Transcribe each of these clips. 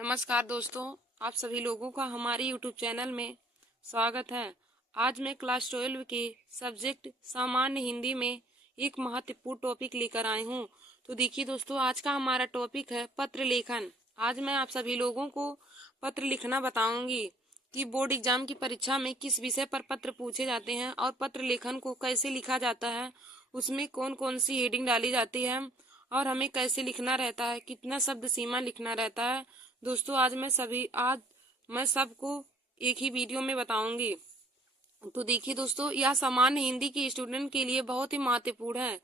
नमस्कार दोस्तों, आप सभी लोगों का हमारे यूट्यूब चैनल में स्वागत है। आज मैं क्लास 12 के सब्जेक्ट सामान्य हिंदी में एक महत्वपूर्ण टॉपिक लेकर आई हूँ। तो देखिए दोस्तों, आज का हमारा टॉपिक है पत्र लेखन। आज मैं आप सभी लोगों को पत्र लिखना बताऊंगी कि बोर्ड एग्जाम की परीक्षा में किस विषय पर पत्र पूछे जाते हैं और पत्र लेखन को कैसे लिखा जाता है, उसमें कौन कौन सी हेडिंग डाली जाती है और हमें कैसे लिखना रहता है, कितना शब्द सीमा लिखना रहता है। दोस्तों आज मैं सबको एक ही वीडियो में बताऊंगी। तो देखिए दोस्तों, यह सामान्य हिंदी के स्टूडेंट के लिए बहुत ही महत्वपूर्ण है।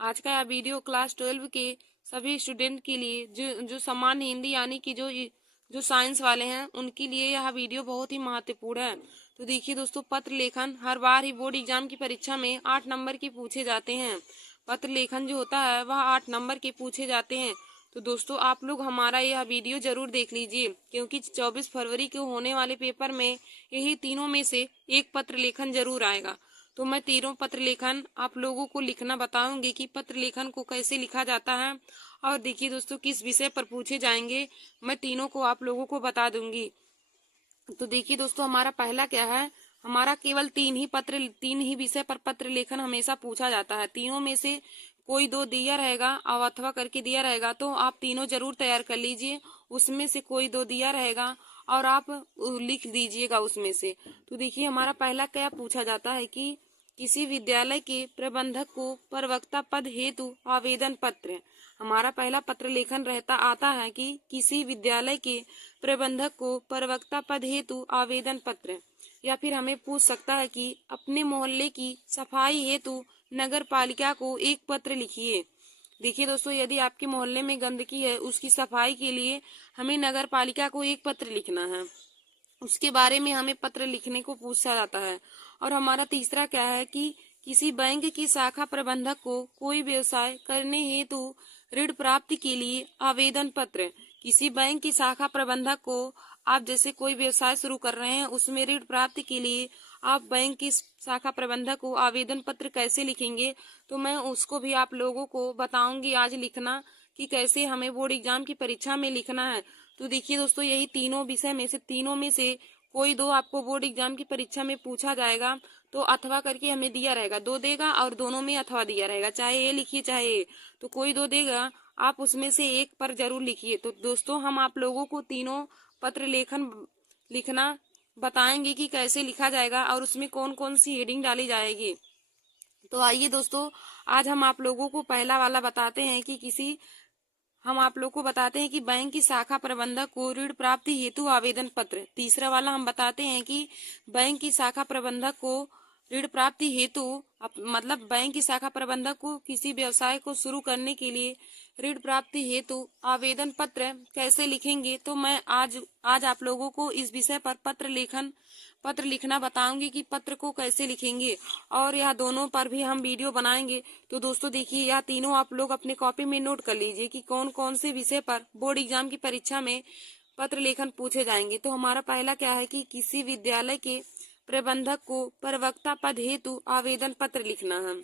आज का यह वीडियो क्लास 12 के सभी स्टूडेंट के लिए जो जो सामान्य हिंदी यानी कि जो साइंस वाले हैं उनके लिए यह वीडियो बहुत ही महत्वपूर्ण है। तो देखिए दोस्तों, पत्र लेखन हर बार ही बोर्ड एग्जाम की परीक्षा में 8 नंबर के पूछे जाते हैं। पत्र लेखन जो होता है वह 8 नंबर के पूछे जाते हैं। तो दोस्तों आप लोग हमारा यह वीडियो जरूर देख लीजिए, क्योंकि 24 फरवरी को होने वाले पेपर में यही तीनों में से एक पत्र लेखन जरूर आएगा। तो मैं तीनों पत्र लेखन आप लोगों को लिखना बताऊंगी कि पत्र लेखन को कैसे लिखा जाता है और देखिए दोस्तों किस विषय पर पूछे जाएंगे, मैं तीनों को आप लोगों को बता दूंगी। तो देखिए दोस्तों, हमारा पहला क्या है, हमारा केवल तीन ही विषय पर पत्र लेखन हमेशा पूछा जाता है। तीनों में से कोई दो दिया रहेगा और अथवा करके दिया रहेगा, तो आप तीनों जरूर तैयार कर लीजिए। उसमें से कोई दो दिया रहेगा और आप लिख दीजिएगा उसमें से। तो देखिए हमारा पहला क्या पूछा जाता है कि किसी विद्यालय के प्रबंधक को प्रवक्ता पद हेतु आवेदन पत्र। हमारा पहला पत्र लेखन रहता आता है कि किसी विद्यालय के प्रबंधक को प्रवक्ता पद हेतु आवेदन पत्र। या फिर हमें पूछ सकता है कि अपने मोहल्ले की सफाई हेतु नगर पालिका को एक पत्र लिखिए। देखिए दोस्तों, यदि आपके मोहल्ले में गंदगी है उसकी सफाई के लिए हमें नगर पालिका को एक पत्र लिखना है, उसके बारे में हमें पत्र लिखने को पूछा जाता है। और हमारा तीसरा क्या है कि किसी बैंक की शाखा प्रबंधक को कोई व्यवसाय करने हेतु ऋण प्राप्ति के लिए आवेदन पत्र। किसी बैंक की शाखा प्रबंधक को आप जैसे कोई व्यवसाय शुरू कर रहे हैं उसमें ऋण प्राप्ति के लिए आप बैंक की शाखा प्रबंधक को आवेदन पत्र कैसे लिखेंगे, तो मैं उसको भी आप लोगों को बताऊंगी आज लिखना कि कैसे हमें बोर्ड एग्जाम की परीक्षा में लिखना है। तो देखिए दोस्तों, यही तीनों में से कोई दो आपको बोर्ड एग्जाम की परीक्षा में पूछा जाएगा। तो अथवा करके हमें दिया रहेगा, दो देगा और दोनों में अथवा दिया रहेगा, चाहे ए लिखिए चाहे ए। तो कोई दो देगा, आप उसमें से एक पर जरूर लिखिए। तो दोस्तों हम आप लोगों को तीनों पत्र लेखन लिखना बताएंगे कि कैसे लिखा जाएगा और उसमें कौन कौन सी हेडिंग डाली जाएगी। तो आइए दोस्तों, आज हम आप लोगों को पहला वाला बताते हैं कि हम आप लोग को बताते हैं कि बैंक की शाखा प्रबंधक को ऋण प्राप्ति हेतु आवेदन पत्र। तीसरा वाला हम बताते हैं कि बैंक की शाखा प्रबंधक को ऋण प्राप्ति हेतु मतलब बैंक की शाखा प्रबंधक को किसी व्यवसाय को शुरू करने के लिए ऋण प्राप्ति हेतु आवेदन पत्र कैसे लिखेंगे। तो मैं आज आप लोगों को इस विषय पर पत्र लिखना बताऊंगी कि पत्र को कैसे लिखेंगे, और यह दोनों पर भी हम वीडियो बनाएंगे। तो दोस्तों देखिए, यह तीनों आप लोग अपने कॉपी में नोट कर लीजिए कि कौन कौन से विषय पर बोर्ड एग्जाम की परीक्षा में पत्र लेखन पूछे जाएंगे। तो हमारा पहला क्या है कि किसी विद्यालय के प्रबंधक को प्रवक्ता पद हेतु आवेदन पत्र लिखना है।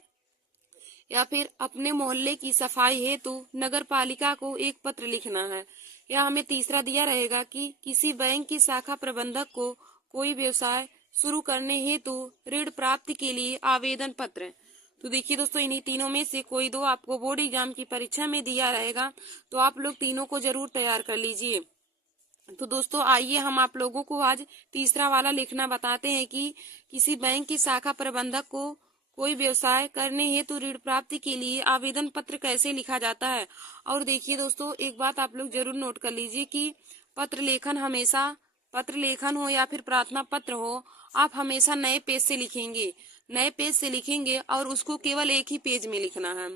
या फिर अपने मोहल्ले की सफाई हेतु नगर पालिका को एक पत्र लिखना है। या हमें तीसरा दिया रहेगा कि किसी बैंक की शाखा प्रबंधक को कोई व्यवसाय शुरू करने हेतु ऋण प्राप्ति के लिए आवेदन पत्र। तो देखिए दोस्तों, इन्हीं तीनों में से कोई दो आपको बोर्ड एग्जाम की परीक्षा में दिया रहेगा, तो आप लोग तीनों को जरूर तैयार कर लीजिए। तो दोस्तों आइए हम आप लोगों को आज तीसरा वाला लिखना बताते हैं कि किसी बैंक की शाखा प्रबंधक को कोई व्यवसाय करने हेतु ऋण प्राप्ति के लिए आवेदन पत्र कैसे लिखा जाता है। और देखिए दोस्तों, एक बात आप लोग जरूर नोट कर लीजिए कि पत्र लेखन हो या फिर प्रार्थना पत्र हो, आप हमेशा नए पेज से लिखेंगे और उसको केवल एक ही पेज में लिखना है।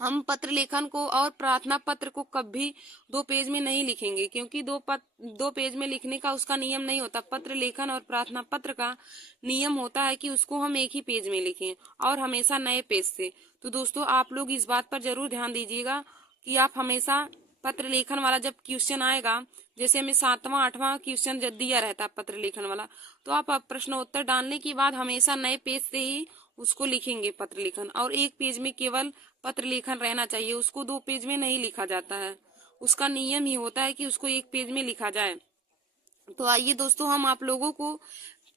हम पत्र लेखन को और प्रार्थना पत्र को कभी दो पेज में नहीं लिखेंगे, क्योंकि दो पेज में लिखने का उसका नियम नहीं होता। पत्र लेखन और प्रार्थना पत्र का नियम होता है कि उसको हम एक ही पेज में लिखें और हमेशा नए पेज से। तो दोस्तों आप लोग इस बात पर जरूर ध्यान दीजिएगा कि आप हमेशा पत्र लेखन वाला जब क्वेश्चन आएगा, जैसे हमें 7वां 8वां क्वेश्चन जब दिया रहता है पत्र लेखन वाला, तो आप प्रश्नोत्तर डालने के बाद हमेशा नए पेज से ही उसको लिखेंगे पत्र लेखन। और एक पेज में केवल पत्र लेखन रहना चाहिए, उसको दो पेज में नहीं लिखा जाता है। उसका नियम ही होता है कि उसको एक पेज में लिखा जाए। तो आइए दोस्तों, हम आप लोगों को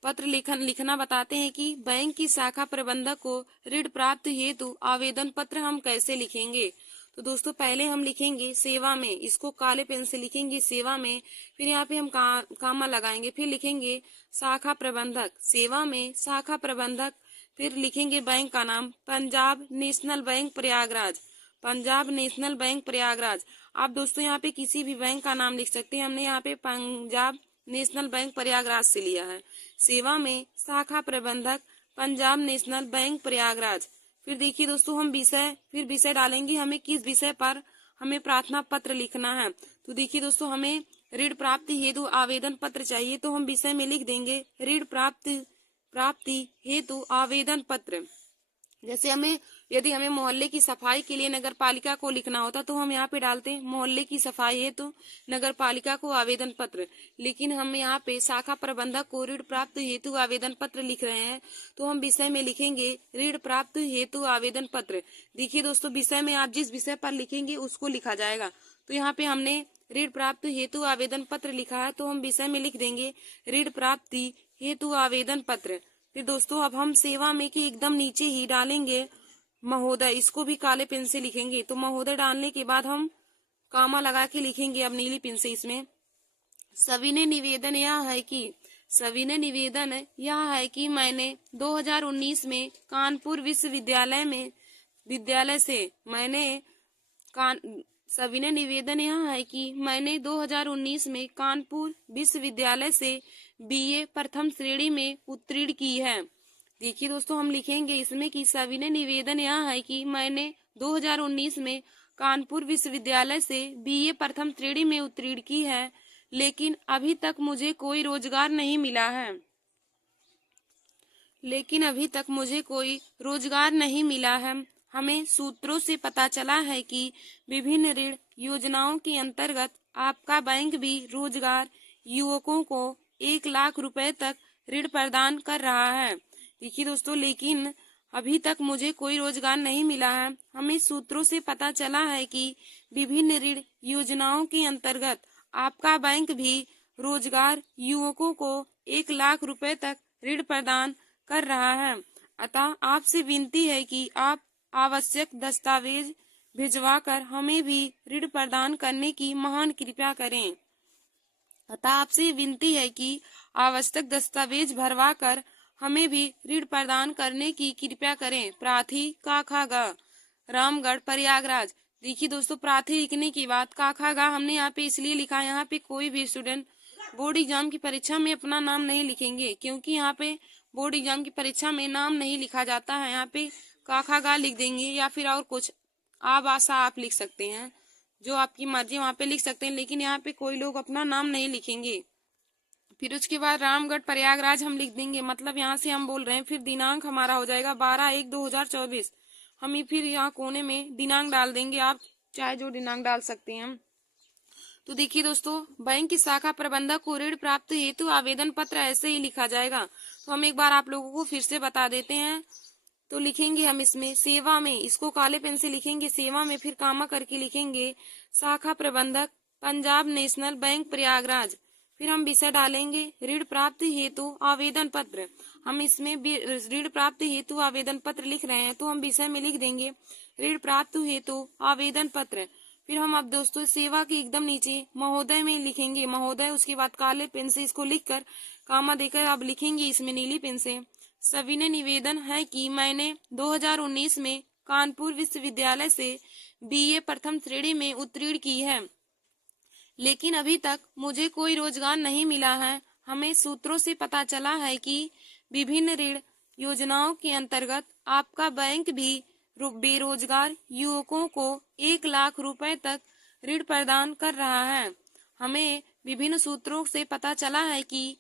पत्र लिखना बताते हैं कि बैंक की शाखा प्रबंधक को ऋण प्राप्त हेतु आवेदन पत्र हम कैसे लिखेंगे। तो दोस्तों, पहले हम लिखेंगे सेवा में, इसको काले पेन से लिखेंगे सेवा में, फिर यहाँ पे हम कामा लगाएंगे, फिर लिखेंगे शाखा प्रबंधक, सेवा में शाखा प्रबंधक, फिर लिखेंगे बैंक का नाम Punjab national bank Prayagraj, Punjab national bank Prayagraj. आप दोस्तों यहाँ पे किसी भी बैंक का नाम लिख सकते हैं, हमने यहाँ पे पंजाब नेशनल बैंक प्रयागराज से लिया है। सेवा में शाखा प्रबंधक पंजाब नेशनल बैंक प्रयागराज। फिर देखिए दोस्तों, हम विषय डालेंगे, हमें किस विषय पर हमें प्रार्थना पत्र लिखना है। तो देखिए दोस्तों, हमें ऋण प्राप्ति हेतु आवेदन पत्र चाहिए, तो हम विषय में लिख देंगे ऋण प्राप्ति हेतु आवेदन पत्र। जैसे यदि हमें मोहल्ले की सफाई के लिए नगर पालिका को लिखना होता तो हम यहाँ पे डालते हैं मोहल्ले की सफाई हेतु नगर पालिका को आवेदन पत्र। लेकिन हम यहाँ पे शाखा प्रबंधक को ऋण प्राप्त हेतु आवेदन पत्र लिख रहे हैं, तो हम विषय में लिखेंगे ऋण प्राप्त हेतु आवेदन पत्र। देखिए दोस्तों, विषय में आप जिस विषय पर लिखेंगे उसको लिखा जाएगा। तो यहाँ पे हमने ऋण प्राप्त हेतु आवेदन पत्र लिखा है, तो हम विषय में लिख देंगे ऋण प्राप्ति हेतु आवेदन पत्र। फिर दोस्तों, अब हम सेवा में के एकदम नीचे ही डालेंगे महोदय, इसको भी काले पेन से लिखेंगे। तो महोदय डालने के बाद हम कामा लगा के लिखेंगे अब नीली पेन से इसमें सविनय निवेदन यह है कि मैंने 2019 में कानपुर विश्वविद्यालय से सविनय निवेदन यह है कि मैंने 2019 में कानपुर विश्वविद्यालय से बीए प्रथम श्रेणी में उत्तीर्ण की है। देखिए दोस्तों, हम लिखेंगे इसमें कि सविनय निवेदन यह है कि मैंने 2019 में कानपुर विश्वविद्यालय से बीए प्रथम श्रेणी में उत्तीर्ण की है, लेकिन अभी तक मुझे कोई रोजगार नहीं मिला है। हमें सूत्रों से पता चला है कि विभिन्न ऋण योजनाओं के अंतर्गत आपका बैंक भी रोजगार युवकों को 1 लाख रुपए तक ऋण प्रदान कर रहा है। देखिए दोस्तों, लेकिन अभी तक मुझे कोई रोजगार नहीं मिला है। हमें सूत्रों से पता चला है कि विभिन्न ऋण योजनाओं के अंतर्गत आपका बैंक भी रोजगार युवकों को 1 लाख रुपए तक ऋण प्रदान कर रहा है। अतः आपसे विनती है कि आप आवश्यक दस्तावेज भिजवाकर हमें भी ऋण प्रदान करने की महान कृपा करें। अतः आपसे विनती है कि आवश्यक दस्तावेज भरवाकर हमें भी ऋण प्रदान करने की कृपया करें। प्रार्थी काखागा रामगढ़ प्रयागराज। देखिए दोस्तों, प्रार्थी लिखने की बात काखागा हमने यहाँ पे इसलिए लिखा, यहाँ पे कोई भी स्टूडेंट बोर्ड एग्जाम की परीक्षा में अपना नाम नहीं लिखेंगे, क्योंकि यहाँ पे बोर्ड एग्जाम की परीक्षा में नाम नहीं लिखा जाता है। यहाँ पे काखागा लिख देंगे या फिर और कुछ आशा आप लिख सकते हैं, जो आपकी मर्जी वहाँ पे लिख सकते हैं, लेकिन यहाँ पे कोई लोग अपना नाम नहीं लिखेंगे। फिर उसके बाद रामगढ़ प्रयागराज हम लिख देंगे, मतलब यहाँ से हम बोल रहे हैं। फिर दिनांक हमारा हो जाएगा 12/1/2024। हम फिर यहाँ कोने में दिनांक डाल देंगे, आप चाहे जो दिनांक डाल सकते हैं। तो देखिए दोस्तों, बैंक की शाखा प्रबंधक को ऋण प्राप्त हेतु आवेदन पत्र ऐसे ही लिखा जाएगा। तो हम एक बार आप लोगों को फिर से बता देते हैं। तो लिखेंगे हम इसमें सेवा में, इसको काले पेन से लिखेंगे सेवा में, फिर कामा करके लिखेंगे शाखा प्रबंधक पंजाब नेशनल बैंक प्रयागराज। फिर हम विषय डालेंगे ऋण प्राप्त हेतु आवेदन पत्र। हम इसमें ऋण प्राप्त हेतु आवेदन पत्र लिख रहे हैं, तो हम विषय में लिख देंगे ऋण प्राप्त हेतु आवेदन पत्र। फिर हम अब दोस्तों सेवा के एकदम नीचे महोदय में लिखेंगे महोदय, उसके बाद काले पेन से इसको लिखकर कामा देकर अब लिखेंगे इसमें नीली पेन से सविनय निवेदन है कि मैंने 2019 में कानपुर विश्वविद्यालय से बीए प्रथम श्रेणी में उत्तीर्ण की है, लेकिन अभी तक मुझे कोई रोजगार नहीं मिला है। हमें सूत्रों से पता चला है कि विभिन्न ऋण योजनाओं के अंतर्गत आपका बैंक भी बेरोजगार युवकों को 1 लाख रुपए तक ऋण प्रदान कर रहा है। हमें विभिन्न सूत्रों से पता चला है कि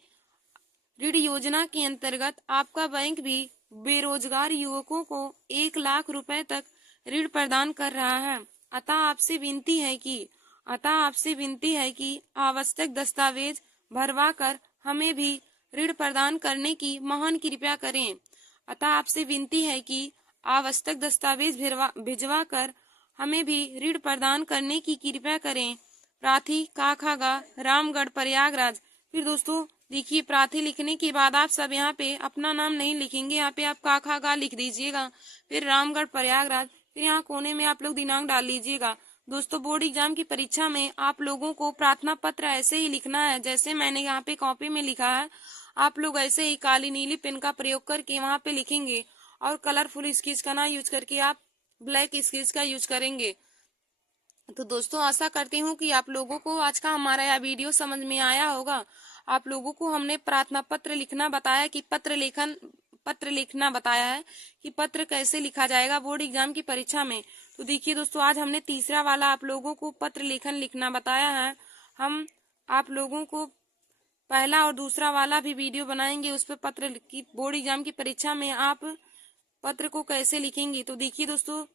ऋण योजना के अंतर्गत आपका बैंक भी बेरोजगार युवकों को 1 लाख रुपए तक ऋण प्रदान कर रहा है। अतः आपसे विनती है कि आवश्यक दस्तावेज भरवाकर हमें भी ऋण प्रदान करने की महान कृपया करें। अतः आपसे विनती है कि आवश्यक दस्तावेज भिजवाकर हमें भी ऋण प्रदान करने की कृपया करें। प्राथी, का खा गा, रामगढ़, प्रयागराज। फिर दोस्तों देखिए, प्राथी लिखने के बाद आप सब यहाँ पे अपना नाम नहीं लिखेंगे, यहाँ पे आप का खा गा लिख दीजिएगा। फिर रामगढ़, प्रयागराज, फिर यहाँ कोने में आप लोग दिनांक डाल लीजिएगा। दोस्तों बोर्ड एग्जाम की परीक्षा में आप लोगों को प्रार्थना पत्र ऐसे ही लिखना है जैसे मैंने यहाँ पे कॉपी में लिखा है। आप लोग ऐसे ही काली नीली पेन का प्रयोग करके वहां पे लिखेंगे और कलरफुल स्केच का ना यूज करके आप ब्लैक स्केच का यूज करेंगे। तो दोस्तों आशा करती हूँ कि आप लोगों को आज का हमारा यह वीडियो समझ में आया होगा। आप लोगों को हमने प्रार्थना पत्र लिखना बताया कि पत्र लिखना बताया है कि पत्र कैसे लिखा जाएगा बोर्ड एग्जाम की परीक्षा में। तो देखिए दोस्तों, आज हमने तीसरा वाला आप लोगों को पत्र लेखन लिखना बताया है। हम आप लोगों को पहला और दूसरा वाला भी वीडियो बनाएंगे, उस पर पत्र की बोर्ड एग्जाम की परीक्षा में आप पत्र को कैसे लिखेंगे। तो देखिए दोस्तों,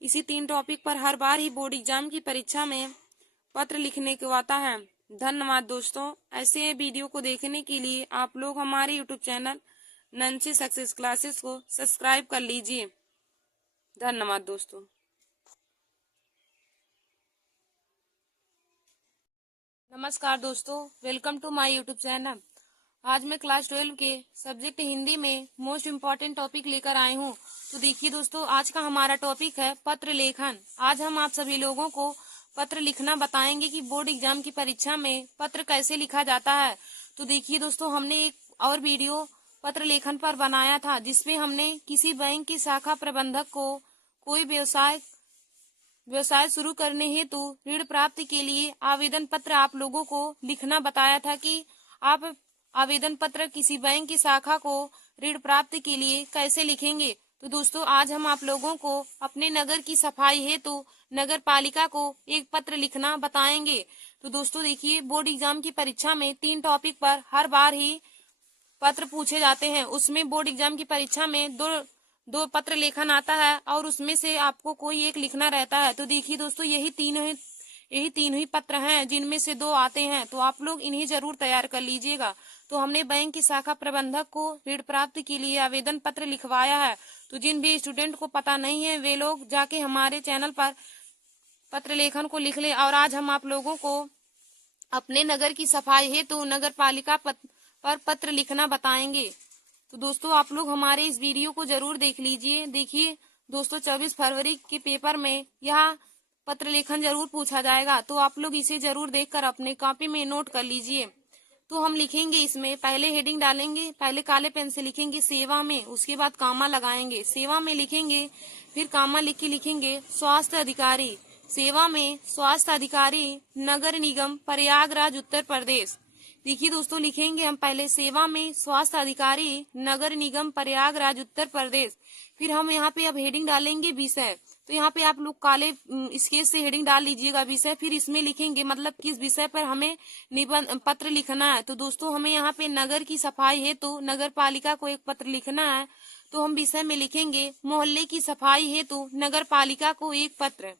इसी तीन टॉपिक पर हर बार ही बोर्ड एग्जाम की परीक्षा में पत्र लिखने को आता है। धन्यवाद दोस्तों। ऐसे वीडियो को देखने के लिए आप लोग हमारे YouTube channel Nancy success classes को सब्सक्राइब कर लीजिए। धन्यवाद दोस्तों। नमस्कार दोस्तों, welcome to my YouTube channel. आज मैं क्लास 12 के सब्जेक्ट हिंदी में मोस्ट इम्पोर्टेंट टॉपिक लेकर आई हूँ। तो देखिए दोस्तों, आज का हमारा टॉपिक है पत्र लेखन। आज हम आप सभी लोगों को पत्र लिखना बताएंगे कि बोर्ड एग्जाम की परीक्षा में पत्र कैसे लिखा जाता है। तो देखिए दोस्तों, हमने एक और वीडियो पत्र लेखन पर बनाया था जिसमें हमने किसी बैंक की शाखा प्रबंधक को कोई व्यवसाय शुरू करने हेतु ऋण प्राप्ति के लिए आवेदन पत्र आप लोगों को लिखना बताया था कि आप आवेदन पत्र किसी बैंक की शाखा को ऋण प्राप्ति के लिए कैसे लिखेंगे। तो दोस्तों आज हम आप लोगों को अपने नगर की सफाई हेतु नगर पालिका को एक पत्र लिखना बताएंगे। तो दोस्तों देखिए, बोर्ड एग्जाम की परीक्षा में 3 टॉपिक पर हर बार ही पत्र पूछे जाते हैं। उसमें बोर्ड एग्जाम की परीक्षा में दो पत्र लेखन आता है और उसमें से आपको कोई एक लिखना रहता है। तो देखिए दोस्तों, यही तीन ही पत्र हैं जिनमें से 2 आते हैं, तो आप लोग इन्हें जरूर तैयार कर लीजिएगा। तो हमने बैंक की शाखा प्रबंधक को ऋण प्राप्ति के लिए आवेदन पत्र लिखवाया है। तो जिन भी स्टूडेंट को पता नहीं है वे लोग जाके हमारे चैनल पर पत्र लेखन को लिख ले। और आज हम आप लोगों को अपने नगर की सफाई हेतु नगर पालिका पर पत्र लिखना बताएंगे। तो दोस्तों आप लोग हमारे इस वीडियो को जरूर देख लीजिए। देखिए दोस्तों, 24 फरवरी के पेपर में यह पत्र लेखन जरूर पूछा जाएगा, तो आप लोग इसे जरूर देखकर अपने कॉपी में नोट कर लीजिए। तो हम लिखेंगे, इसमें पहले हेडिंग डालेंगे, पहले काले पेन से लिखेंगे सेवा में, उसके बाद कामा लगाएंगे, सेवा में लिखेंगे, फिर कामा लिख के लिखेंगे स्वास्थ्य अधिकारी। सेवा में स्वास्थ्य अधिकारी नगर निगम प्रयागराज उत्तर प्रदेश। देखिए दोस्तों, लिखेंगे हम पहले सेवा में स्वास्थ्य अधिकारी नगर निगम प्रयागराज उत्तर प्रदेश। फिर हम यहाँ पे अब हेडिंग डालेंगे विषय। तो यहाँ पे आप लोग काले स्केच से हेडिंग डाल लीजिएगा विषय। फिर इसमें लिखेंगे मतलब किस विषय पर हमें निबंध पत्र लिखना है। तो दोस्तों हमें यहाँ पे नगर की सफाई है तो नगर पालिका को एक पत्र लिखना है। तो हम विषय में लिखेंगे मोहल्ले की सफाई हेतु नगर पालिका को एक पत्र।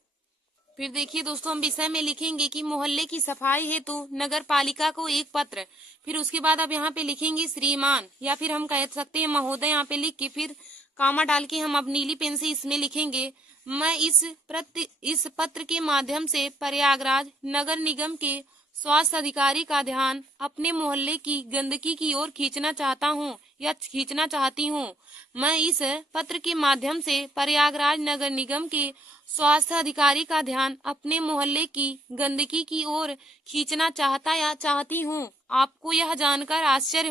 फिर देखिए दोस्तों, हम विषय में लिखेंगे कि मोहल्ले की सफाई हेतु नगर पालिका को एक पत्र। फिर उसके बाद अब यहाँ पे लिखेंगे श्रीमान, या फिर हम कह सकते हैं महोदय। यहाँ पे लिख के फिर कामा डाल के हम अब नीली पेन से इसमें लिखेंगे मैं इस पत्र के माध्यम से प्रयागराज नगर निगम के स्वास्थ्य अधिकारी का ध्यान अपने मोहल्ले की गंदगी की ओर खींचना चाहता हूँ या खींचना चाहती हूँ। मैं इस पत्र के माध्यम से प्रयागराज नगर निगम के स्वास्थ्य अधिकारी का ध्यान अपने मोहल्ले की गंदगी की ओर खींचना चाहता या चाहती हूँ। आपको यह जानकर आश्चर्य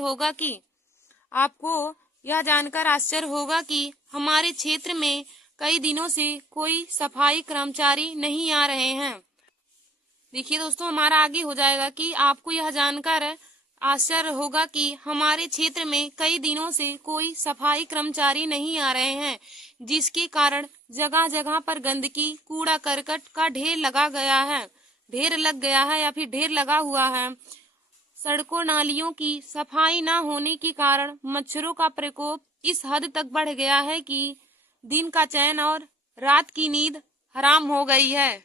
होगा कि हमारे क्षेत्र में कई दिनों से कोई सफाई कर्मचारी नहीं आ रहे हैं। देखिए दोस्तों, हमारा आगे हो जाएगा कि आपको यह जानकर आश्चर्य होगा कि हमारे क्षेत्र में कई दिनों से कोई सफाई कर्मचारी नहीं आ रहे हैं, जिसके कारण जगह जगह पर गंदगी कूड़ा करकट का ढेर लग गया है या फिर ढेर लगा हुआ है। सड़कों नालियों की सफाई न होने के कारण मच्छरों का प्रकोप इस हद तक बढ़ गया है कि दिन का चैन और रात की नींद हराम हो गई है।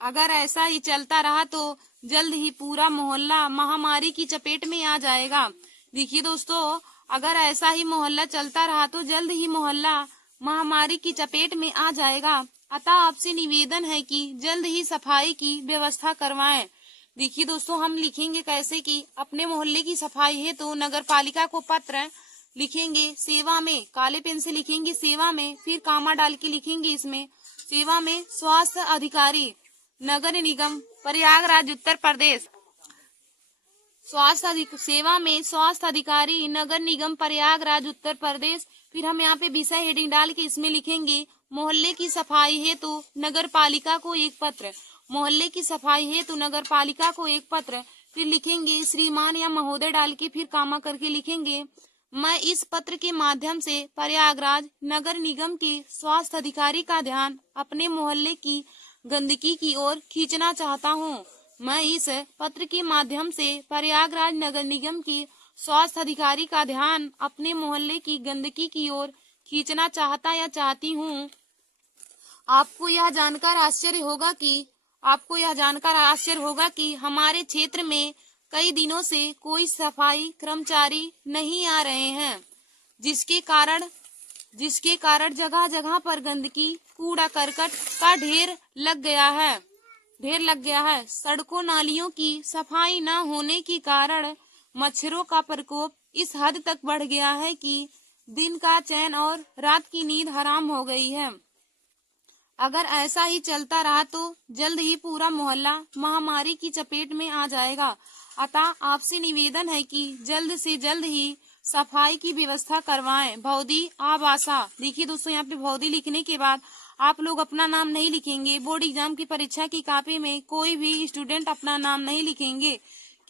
अगर ऐसा ही चलता रहा तो जल्द ही पूरा मोहल्ला महामारी की चपेट में आ जाएगा। देखिए दोस्तों, अगर ऐसा ही मोहल्ला चलता रहा तो जल्द ही मोहल्ला महामारी की चपेट में आ जाएगा। अतः आपसे निवेदन है कि जल्द ही सफाई की व्यवस्था करवाएं। देखिए दोस्तों, हम लिखेंगे कैसे कि अपने मोहल्ले की सफाई है तो नगर पालिका को पत्र लिखेंगे सेवा में, काले पेन से लिखेंगे सेवा में, फिर कामा डाल के लिखेंगे इसमें सेवा में स्वास्थ्य अधिकारी नगर निगम प्रयागराज उत्तर प्रदेश, सेवा में स्वास्थ्य अधिकारी नगर निगम प्रयागराज उत्तर प्रदेश। फिर हम यहाँ पे विषय हेडिंग डाल के इसमें लिखेंगे मोहल्ले की सफाई है तो नगर पालिका को एक पत्र, मोहल्ले की सफाई है तो नगर पालिका को एक पत्र। फिर लिखेंगे श्रीमान या महोदय डाल के फिर कामा करके लिखेंगे मैं इस पत्र के माध्यम से प्रयागराज नगर निगम के स्वास्थ्य अधिकारी का ध्यान अपने मोहल्ले की गंदगी की ओर खींचना चाहता हूँ। मैं इस पत्र के माध्यम से प्रयागराज नगर निगम के स्वास्थ्य अधिकारी का ध्यान अपने मोहल्ले की गंदगी की ओर खींचना चाहता या चाहती हूँ। आपको यह जानकर आश्चर्य होगा कि हमारे क्षेत्र में कई दिनों से कोई सफाई कर्मचारी नहीं आ रहे हैं, जिसके कारण जगह जगह पर गंदगी कूड़ा करकट का ढेर लग गया है। सड़कों नालियों की सफाई न होने के कारण मच्छरों का प्रकोप इस हद तक बढ़ गया है कि दिन का चैन और रात की नींद हराम हो गई है। अगर ऐसा ही चलता रहा तो जल्द ही पूरा मोहल्ला महामारी की चपेट में आ जाएगा। अतः आपसे निवेदन है कि जल्द से जल्द ही सफाई की व्यवस्था करवाएं। भौदी आबासा, देखिए दोस्तों, यहाँ पे भौदी लिखने के बाद आप लोग अपना नाम नहीं लिखेंगे। बोर्ड एग्जाम की परीक्षा की कॉपी में कोई भी स्टूडेंट अपना नाम नहीं लिखेंगे,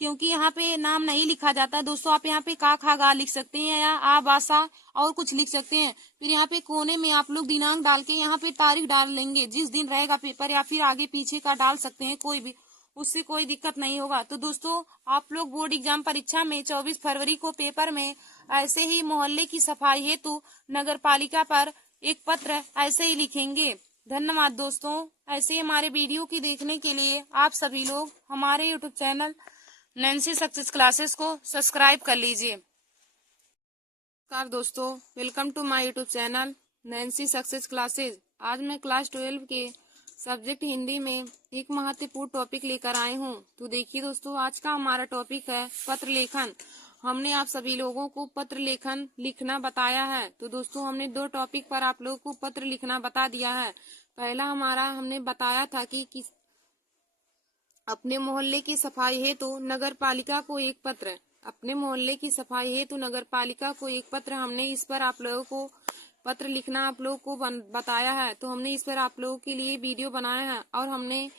क्योंकि यहाँ पे नाम नहीं लिखा जाता। दोस्तों, आप यहाँ पे का खा गा लिख सकते हैं या आ बासा और कुछ लिख सकते हैं। फिर यहाँ पे कोने में आप लोग दिनांक डाल के यहाँ पे तारीख डाल लेंगे, जिस दिन रहेगा पेपर, या फिर आगे पीछे का डाल सकते हैं, कोई भी, उससे कोई दिक्कत नहीं होगा। तो दोस्तों, आप लोग बोर्ड एग्जाम परीक्षा में 24 फरवरी को पेपर में ऐसे ही मोहल्ले की सफाई हेतु नगर पालिका पर एक पत्र ऐसे ही लिखेंगे। धन्यवाद दोस्तों। ऐसे हमारे वीडियो की देखने के लिए आप सभी लोग हमारे YouTube channel Nancy success classes को सब्सक्राइब कर लीजिए। नमस्कार दोस्तों, welcome to my YouTube channel Nancy success classes. आज मैं क्लास 12 के सब्जेक्ट हिंदी में एक महत्वपूर्ण टॉपिक लेकर आई हूँ। तो देखिए दोस्तों, आज का हमारा टॉपिक है पत्र लेखन। हमने आप सभी लोगों को पत्र लेखन लिखना बताया है। तो दोस्तों, हमने 2 टॉपिक पर आप लोगों को पत्र लिखना बता दिया है। पहला हमारा हमने बताया था कि अपने मोहल्ले की सफाई है तो नगर पालिका को एक पत्र, अपने मोहल्ले की सफाई है तो नगर पालिका को एक पत्र। हमने इस पर आप लोगों को पत्र लिखना आप लोगों को बताया है। तो हमने इस पर आप लोगों के लिए वीडियो बनाया है, और हमने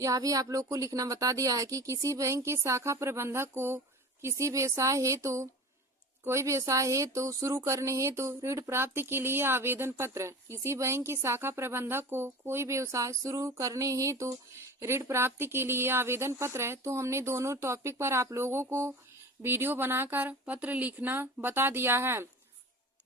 यह भी आप लोगों को लिखना बता दिया है कि किसी बैंक की शाखा प्रबंधक को किसी व्यवसाय है तो कोई व्यवसाय है तो शुरू करने है तो ऋण प्राप्ति के लिए आवेदन पत्र। किसी बैंक की शाखा प्रबंधक को कोई व्यवसाय शुरू करने है तो ऋण प्राप्ति के लिए आवेदन पत्र है। तो हमने दोनों टॉपिक पर आप लोगों को वीडियो बनाकर पत्र लिखना बता दिया है।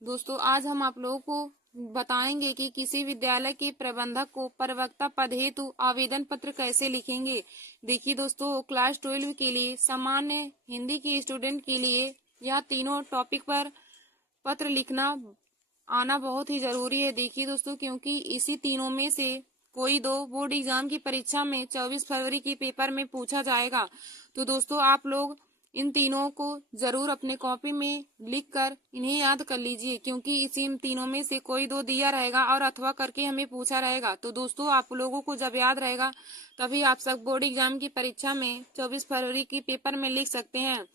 दोस्तों, आज हम आप लोगों को बताएंगे कि किसी विद्यालय के प्रबंधक को प्रवक्ता पद हेतु आवेदन पत्र कैसे लिखेंगे। देखिए दोस्तों, क्लास 12 के लिए सामान्य हिंदी के स्टूडेंट के लिए यह तीनों टॉपिक पर पत्र लिखना आना बहुत ही जरूरी है। देखिए दोस्तों, क्योंकि इसी तीनों में से कोई 2 बोर्ड एग्जाम की परीक्षा में 24 फरवरी के पेपर में पूछा जाएगा। तो दोस्तों, आप लोग इन तीनों को जरूर अपने कॉपी में लिखकर इन्हें याद कर लीजिए, क्योंकि इसी तीनों में से कोई 2 दिया रहेगा और अथवा करके हमें पूछा रहेगा। तो दोस्तों, आप लोगों को जब याद रहेगा तभी आप सब बोर्ड एग्जाम की परीक्षा में 24 फरवरी की पेपर में लिख सकते हैं।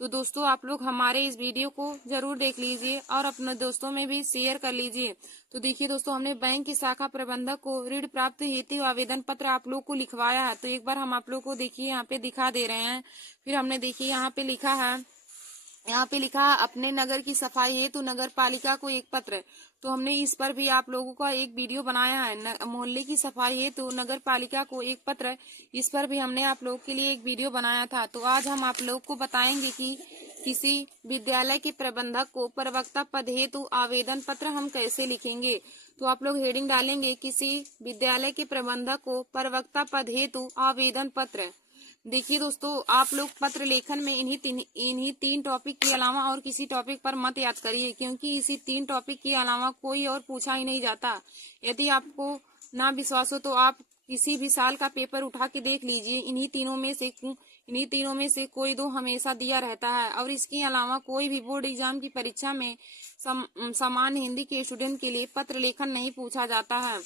तो दोस्तों, आप लोग हमारे इस वीडियो को जरूर देख लीजिए और अपने दोस्तों में भी शेयर कर लीजिए। तो देखिए दोस्तों, हमने बैंक की शाखा प्रबंधक को ऋण प्राप्त हेतु आवेदन पत्र आप लोग को लिखवाया है। तो एक बार हम आप लोग को देखिए यहाँ पे दिखा दे रहे हैं। फिर हमने देखिए यहाँ पे लिखा है अपने नगर की सफाई हेतु नगर पालिका को एक पत्र। तो हमने इस पर भी आप लोगों का एक वीडियो बनाया है, मोहल्ले की सफाई हेतु नगर पालिका को एक पत्र। इस पर भी हमने आप लोगों के लिए एक वीडियो बनाया था। तो आज हम आप लोगों को बताएंगे कि किसी विद्यालय के प्रबंधक को प्रवक्ता पद हेतु आवेदन पत्र हम कैसे लिखेंगे। तो आप लोग हेडिंग डालेंगे किसी विद्यालय के प्रबंधक को प्रवक्ता पद हेतु आवेदन पत्र। देखिए दोस्तों, आप लोग पत्र लेखन में इन्हीं 3 टॉपिक के अलावा और किसी टॉपिक पर मत याद करिए, क्योंकि इसी 3 टॉपिक के अलावा कोई और पूछा ही नहीं जाता। यदि आपको ना विश्वास हो तो आप किसी भी साल का पेपर उठा के देख लीजिए, इन्हीं तीनों में से कोई दो हमेशा दिया रहता है। और इसके अलावा कोई भी बोर्ड एग्जाम की परीक्षा में सामान्य हिंदी के स्टूडेंट के लिए पत्र लेखन नहीं पूछा जाता है।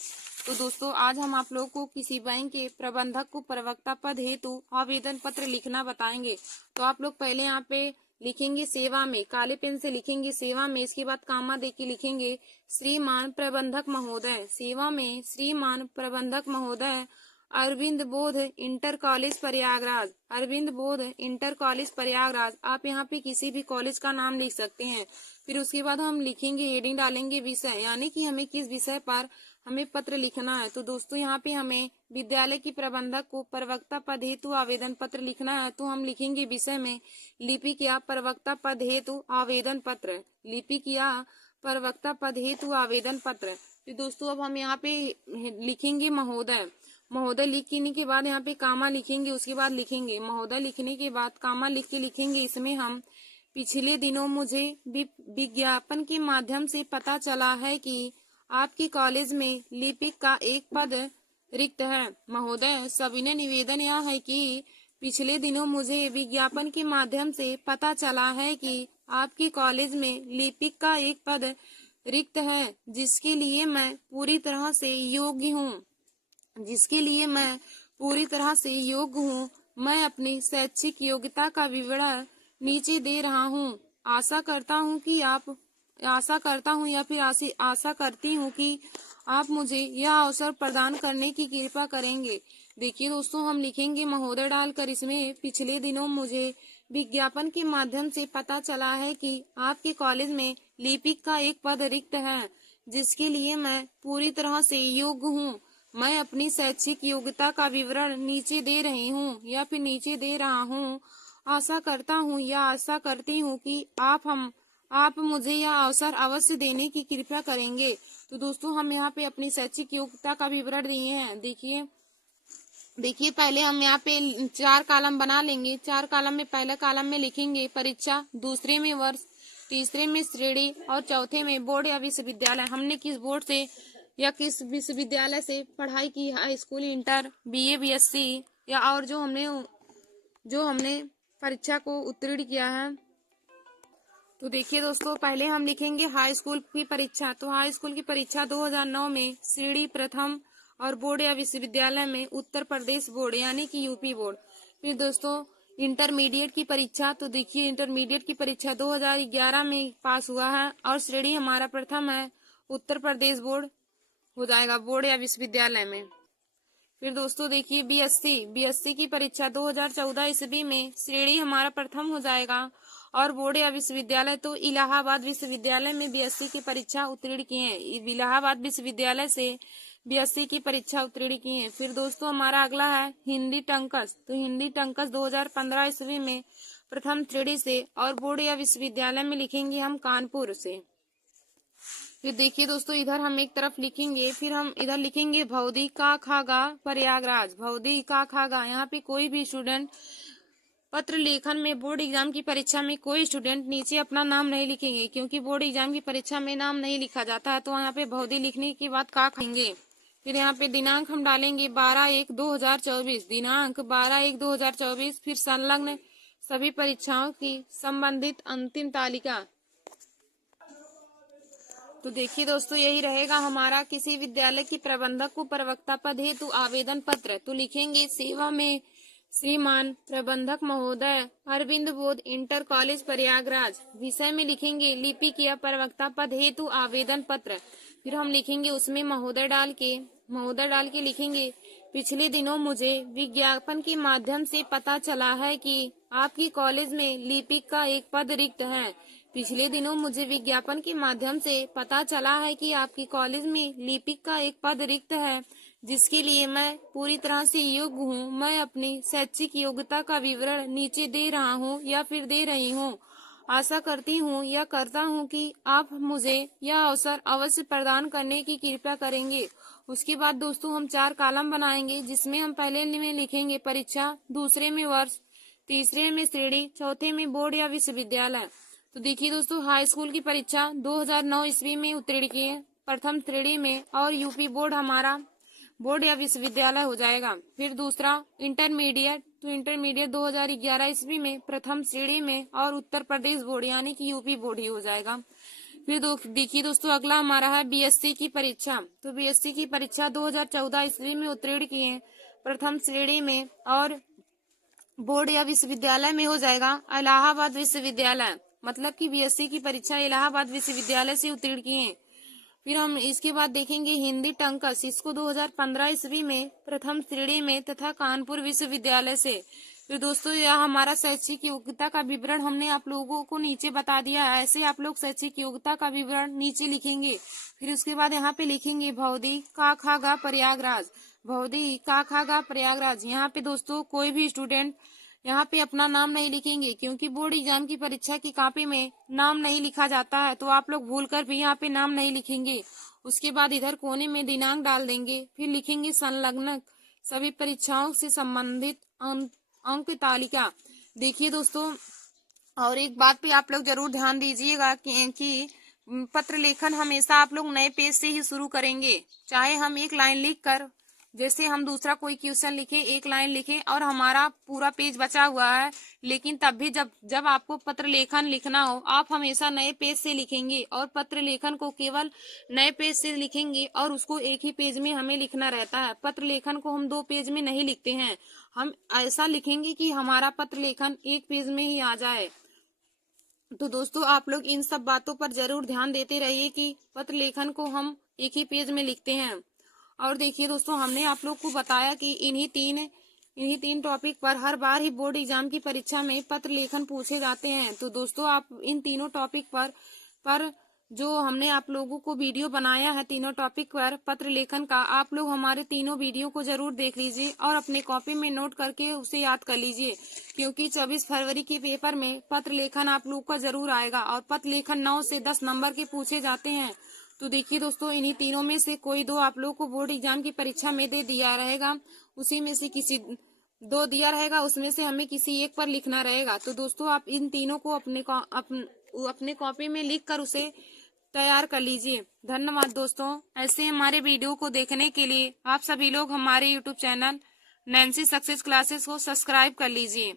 तो दोस्तों, आज हम आप लोग को किसी बैंक के प्रबंधक को प्रवक्ता पद हेतु आवेदन पत्र लिखना बताएंगे। तो आप लोग पहले यहाँ पे लिखेंगे सेवा में, काले पेन से लिखेंगे सेवा में, इसके बाद कामा दे के लिखेंगे श्रीमान प्रबंधक महोदय। सेवा में श्रीमान प्रबंधक महोदय अरविंद बोध इंटर कॉलेज प्रयागराज, अरविंद बोध इंटर कॉलेज प्रयागराज। आप यहाँ पे किसी भी कॉलेज का नाम लिख सकते हैं। फिर उसके बाद हम लिखेंगे, हेडिंग डालेंगे विषय, यानी कि हमें किस विषय पर हमें पत्र लिखना है। तो दोस्तों, यहाँ पे हमें विद्यालय की प्रबंधक को प्रवक्ता पद हेतु आवेदन पत्र लिखना है। तो हम लिखेंगे विषय में लिपिक या प्रवक्ता पद हेतु आवेदन पत्र, लिपिक या प्रवक्ता पद हेतु आवेदन पत्र। तो दोस्तों, अब हम यहाँ पे लिखेंगे महोदय, महोदय लिखने के बाद यहाँ पे कामा लिखेंगे, उसके बाद लिखेंगे महोदय, लिखने के बाद कामा लिख के लिखेंगे इसमें हम पिछले दिनों मुझे विज्ञापन के माध्यम से पता चला है कि आपके कॉलेज में लिपिक का एक पद रिक्त है। महोदय, सविनय निवेदन यह है कि पिछले दिनों मुझे विज्ञापन के माध्यम से पता चला है कि आपके कॉलेज में लिपिक का एक पद रिक्त है, जिसके लिए मैं पूरी तरह से योग्य हूँ, मैं अपनी शैक्षिक योग्यता का विवरण नीचे दे रहा हूँ। आशा करता हूँ कि आप मुझे यह अवसर प्रदान करने की कृपा करेंगे। देखिए दोस्तों, हम लिखेंगे महोदय डालकर इसमें पिछले दिनों मुझे विज्ञापन के माध्यम से पता चला है कि आपके कॉलेज में लिपिक का एक पद रिक्त है, जिसके लिए मैं पूरी तरह से योग्य हूँ, मैं अपनी शैक्षिक योग्यता का विवरण नीचे दे रहा हूँ। आशा करती हूँ कि आप मुझे यह अवसर अवश्य देने की कृपा करेंगे। तो दोस्तों, हम यहाँ पे अपनी शैक्षिक योग्यता का विवरण दिए हैं। देखिए पहले हम यहाँ पे 4 कॉलम बना लेंगे। 4 कॉलम में पहले कॉलम में लिखेंगे परीक्षा, दूसरे में वर्ष, तीसरे में श्रेणी और चौथे में बोर्ड या विश्वविद्यालय। हमने किस बोर्ड से या किस विश्वविद्यालय से पढ़ाई की, high school, inter, BA, BSc या और जो हमने परीक्षा को उत्तीर्ण किया है। तो देखिए दोस्तों, पहले हम लिखेंगे हाई स्कूल की परीक्षा। तो हाई स्कूल की परीक्षा 2009 में श्रेणी प्रथम और बोर्ड या विश्वविद्यालय में उत्तर प्रदेश बोर्ड यानी कि यूपी बोर्ड। फिर दोस्तों, इंटरमीडिएट की परीक्षा, तो देखिए इंटरमीडिएट की परीक्षा 2011 में पास हुआ है और श्रेणी हमारा प्रथम है, उत्तर प्रदेश बोर्ड हो जाएगा, बोर्ड या विश्वविद्यालय में। फिर दोस्तों देखिए बीएससी की परीक्षा 2014 ईस्वी में श्रेणी हमारा प्रथम हो जाएगा और बोर्ड या विश्वविद्यालय तो इलाहाबाद विश्वविद्यालय में बीएससी की परीक्षा उत्तीर्ण किए हैं, इलाहाबाद विश्वविद्यालय से बीएससी की परीक्षा उत्तीर्ण किए हैं। फिर दोस्तों हमारा अगला है हिंदी टंकस, तो हिंदी टंकस 2015 ईस्वी में प्रथम श्रेणी से और बोर्ड या विश्वविद्यालय में लिखेंगे हम कानपुर से। फिर देखिए दोस्तों, इधर हम एक तरफ लिखेंगे, फिर हम इधर लिखेंगे भौदी का खागा प्रयागराज, भौदी का खागा। यहाँ पे कोई भी स्टूडेंट पत्र लेखन में बोर्ड एग्जाम की परीक्षा में कोई स्टूडेंट नीचे अपना नाम नहीं लिखेंगे, क्योंकि बोर्ड एग्जाम की परीक्षा में नाम नहीं लिखा जाता है। तो यहाँ पे भौदी लिखने के बाद का खाएंगे। फिर यहाँ पे दिनांक हम डालेंगे 12/1/2024, दिनांक 12/1/2024। फिर संलग्न सभी परीक्षाओं की संबंधित अंतिम तालिका। तो देखिए दोस्तों, यही रहेगा हमारा किसी विद्यालय की प्रबंधक को प्रवक्ता पद हेतु आवेदन पत्र। तो लिखेंगे सेवा में श्रीमान प्रबंधक महोदय अरविंद बोध इंटर कॉलेज प्रयागराज। विषय में लिखेंगे लिपिक या प्रवक्ता पद हेतु आवेदन पत्र। फिर हम लिखेंगे उसमें महोदय डाल के लिखेंगे पिछले दिनों मुझे विज्ञापन के माध्यम से पता चला है कि आपकी कॉलेज में लिपिक का एक पद रिक्त है। पिछले दिनों मुझे विज्ञापन के माध्यम से पता चला है कि आपकी कॉलेज में लिपिक का एक पद रिक्त है, जिसके लिए मैं पूरी तरह से योग्य हूँ। मैं अपनी शैक्षिक योग्यता का विवरण नीचे दे रहा हूँ या फिर दे रही हूँ। आशा करती हूँ या करता हूँ कि आप मुझे यह अवसर अवश्य प्रदान करने की कृपा करेंगे। उसके बाद दोस्तों हम 4 कॉलम बनाएंगे, जिसमें हम पहले में लिखेंगे परीक्षा, दूसरे में वर्ष, तीसरे में श्रेणी, चौथे में बोर्ड या विश्वविद्यालय। तो देखिए दोस्तों, हाई स्कूल की परीक्षा 2009 ईस्वी में उत्तीर्ण किए प्रथम श्रेणी में और यूपी बोर्ड हमारा बोर्ड या विश्वविद्यालय हो जाएगा। फिर दूसरा इंटरमीडिएट, तो इंटरमीडिएट 2011 ईस्वी में प्रथम श्रेणी में और उत्तर प्रदेश बोर्ड यानी कि यूपी बोर्ड ही हो जाएगा। फिर देखिए दोस्तों, अगला हमारा है बीएससी की परीक्षा। तो बीएससी की परीक्षा 2014 ईस्वी में उत्तीर्ण किए प्रथम श्रेणी में और बोर्ड या विश्वविद्यालय में हो जाएगा इलाहाबाद विश्वविद्यालय, मतलब कि बीएससी की परीक्षा इलाहाबाद विश्वविद्यालय से उत्तीर्ण किए। फिर हम इसके बाद देखेंगे हिंदी टंकस, इसको 2015 ईस्वी में प्रथम श्रेणी में तथा कानपुर विश्वविद्यालय से। फिर दोस्तों, यह हमारा शैक्षिक योग्यता का विवरण हमने आप लोगों को नीचे बता दिया है। ऐसे आप लोग शैक्षिक योग्यता का विवरण नीचे लिखेंगे। फिर उसके बाद यहाँ पे लिखेंगे भौतिक का खा गा प्रयागराज, भौतिक का खा गा प्रयागराज। यहाँ पे दोस्तों कोई भी स्टूडेंट यहाँ पे अपना नाम नहीं लिखेंगे, क्योंकि बोर्ड एग्जाम की परीक्षा की कॉपी में नाम नहीं लिखा जाता है, तो आप लोग भूलकर भी यहाँ पे नाम नहीं लिखेंगे। उसके बाद इधर कोने में दिनांक डाल देंगे। फिर लिखेंगे संलग्न सभी परीक्षाओं से संबंधित अंक तालिका। देखिए दोस्तों, और एक बात पे आप लोग जरूर ध्यान दीजिएगा कि पत्र लेखन हमेशा आप लोग नए पेज से ही शुरू करेंगे। चाहे हम एक लाइन लिख कर, जैसे हम दूसरा कोई क्वेश्चन लिखे, एक लाइन लिखे और हमारा पूरा पेज बचा हुआ है, लेकिन तब भी जब आपको पत्र लेखन लिखना हो, आप हमेशा नए पेज से लिखेंगे और पत्र लेखन को केवल नए पेज से लिखेंगे और उसको एक ही पेज में हमें लिखना रहता है। पत्र लेखन को हम 2 पेज में नहीं लिखते हैं, हम ऐसा लिखेंगे कि हमारा पत्र लेखन एक पेज में ही आ जाए। तो दोस्तों, आप लोग इन सब बातों पर जरूर ध्यान देते रहिए कि पत्र लेखन को हम एक ही पेज में लिखते हैं। और देखिए दोस्तों, हमने आप लोग को बताया कि इन्हीं तीन टॉपिक पर हर बार ही बोर्ड एग्जाम की परीक्षा में पत्र लेखन पूछे जाते हैं। तो दोस्तों, आप इन तीनों टॉपिक पर जो हमने आप लोगों को वीडियो बनाया है, तीनों टॉपिक पर पत्र लेखन का, आप लोग हमारे तीनों वीडियो को जरूर देख लीजिए और अपने कॉपी में नोट करके उसे याद कर लीजिए, क्योंकि 24 फरवरी के पेपर में पत्र लेखन आप लोग का जरूर आएगा और पत्र लेखन 9 से 10 नंबर के पूछे जाते हैं। तो देखिए दोस्तों, इन्हीं तीनों में से कोई 2 आप लोग को बोर्ड एग्जाम की परीक्षा में दे दिया रहेगा, उसी में से किसी 2 दिया रहेगा, उसमें से हमें किसी एक पर लिखना रहेगा। तो दोस्तों, आप इन तीनों को अपने कॉपी में लिख कर उसे तैयार कर लीजिए। धन्यवाद दोस्तों। ऐसे हमारे वीडियो को देखने के लिए आप सभी लोग हमारे YouTube channel Nancy success classes को सब्सक्राइब कर लीजिए।